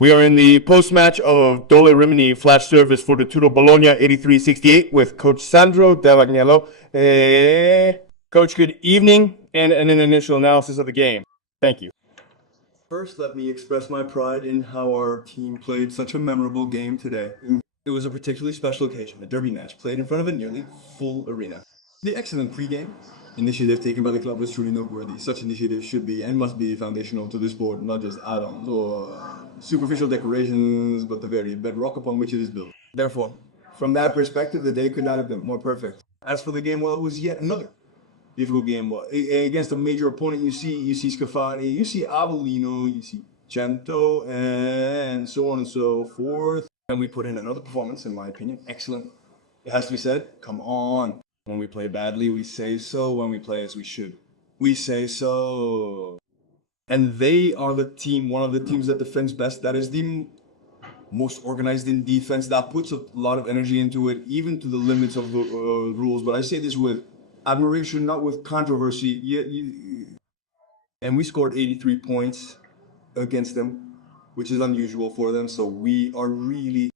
We are in the post-match of Dole Rimini flash service Fortitudo Bologna 83-68 with Coach Sandro Dell'Agnello. Coach, good evening and an initial analysis of the game. Thank you. First, let me express my pride in how our team played such a memorable game today. It was a particularly special occasion, a derby match played in front of a nearly full arena. The excellent pre-game initiative taken by the club was truly noteworthy. Such initiatives should be and must be foundational to the sport, not just add-ons or superficial decorations, but the very bedrock upon which it is built. Therefore, from that perspective, the day could not have been more perfect. As for the game, well, it was yet another difficult game. Against a major opponent, you see Scafani, you see Avellino, you see Cento, and so on and so forth. And we put in another performance, in my opinion, excellent. It has to be said, come on. When we play badly, we say so. When we play as we should, we say so. And they are the team, one of the teams that defends best. That is the most organized in defense. That puts a lot of energy into it, even to the limits of the rules. But I say this with admiration, not with controversy. And we scored 83 points against them, which is unusual for them. So we are really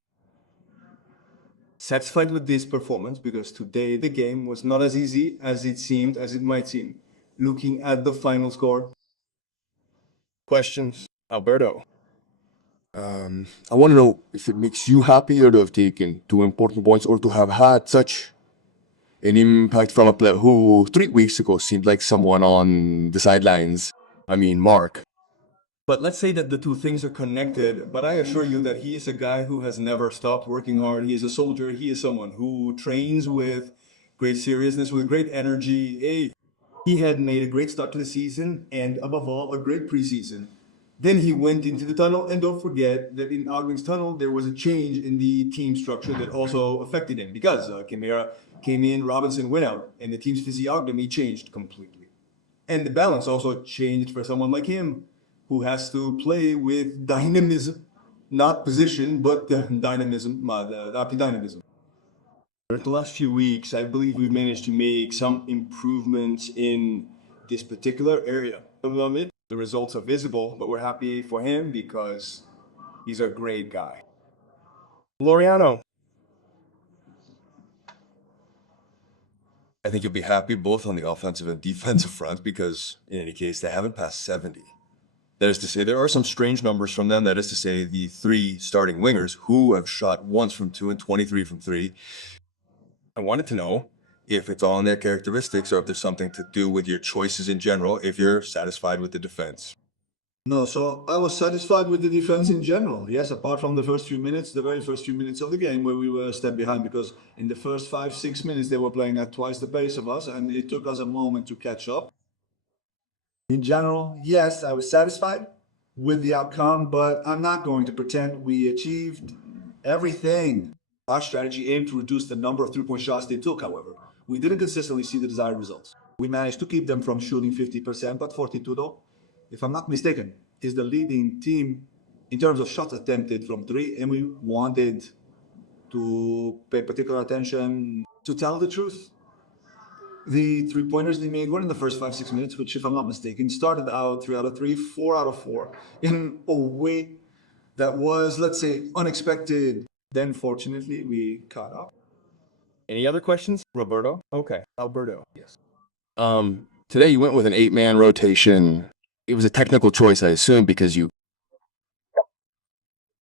satisfied with this performance, because today the game was not as easy as it might seem. Looking at the final score. Questions? Alberto. I want to know if it makes you happier to have taken 2 important points or to have had such an impact from a player who 3 weeks ago seemed like someone on the sidelines. I mean, Mark. But let's say that the two things are connected, but I assure you that he is a guy who has never stopped working hard. He is a soldier. He is someone who trains with great seriousness, with great energy. He had made a great start to the season, and above all, a great preseason. Then he went into the tunnel, and don't forget that in Ogden's tunnel, there was a change in the team structure that also affected him, because Chimera came in, Robinson went out, and the team's physiognomy changed completely. And the balance also changed for someone like him, who has to play with dynamism, not position, but dynamism, the dynamism. In the last few weeks, I believe we've managed to make some improvements in this particular area. The results are visible, but we're happy for him because he's a great guy. Laureano. I think you'll be happy both on the offensive and defensive front, because in any case, they haven't passed 70. That is to say, there are some strange numbers from them. That is to say, the 3 starting wingers who have shot once from 2 and 23 from 3. I wanted to know if it's all in their characteristics or if there's something to do with your choices in general, if you're satisfied with the defense. No, so I was satisfied with the defense in general. Yes, apart from the first few minutes, the very first few minutes of the game where we were a step behind, because in the first 5-6 minutes they were playing at twice the pace of us, and it took us a moment to catch up. In general, yes, I was satisfied with the outcome, but I'm not going to pretend we achieved everything. Our strategy aimed to reduce the number of three-point shots they took, however. We didn't consistently see the desired results. We managed to keep them from shooting 50%, but Fortitudo, if I'm not mistaken, is the leading team in terms of shots attempted from 3, and we wanted to pay particular attention. To tell the truth, the 3-pointers they made were in the first 5-6 minutes, which, if I'm not mistaken, started out 3 out of 3, 4 out of 4, in a way that was, let's say, unexpected. Then, fortunately, we caught up. Any other questions? Roberto? Okay. Alberto. Yes. Today you went with an 8-man rotation. It was a technical choice, I assume, because you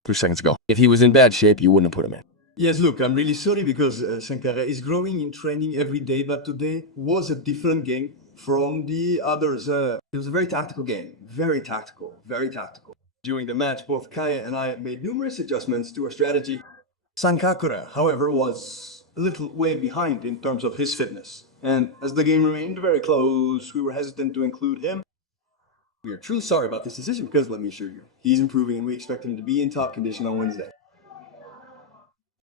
3 seconds ago. If he was in bad shape, you wouldn't have put him in. Yes, look, I'm really sorry because Sankara is growing in training every day, but today was a different game from the others. It was a very tactical game, very tactical, very tactical. During the match, both Kaya and I made numerous adjustments to our strategy. Sankakura, however, was a little way behind in terms of his fitness. And as the game remained very close, we were hesitant to include him. We are truly sorry about this decision because, let me assure you, he's improving and we expect him to be in top condition on Wednesday.